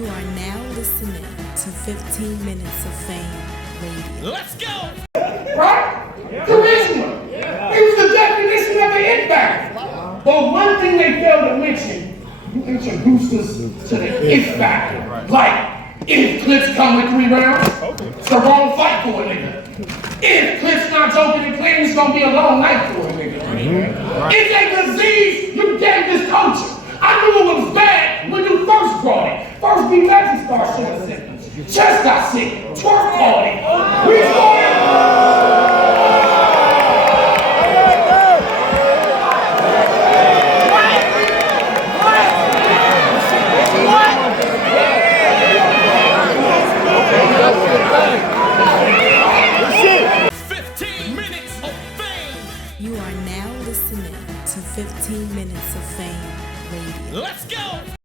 You are now listening to 15 Minutes of Fame Radio. Let's go! Right? Charisma. It was the definition of an it-factor. But one thing they failed to mention, you introduced us to the it-factor. Like, if Clips come with 3 rounds, it's the wrong fight for a nigga. If Clips not joking and clean, it's gonna be a long night for a nigga. It's a disease you gave this culture. I knew it was bad when you first brought it. First B Legend started showing symptoms. Chest got sick, twerk party. We started. 15 minutes of fame! You are now listening to 15 Minutes of Fame Radio. Let's go!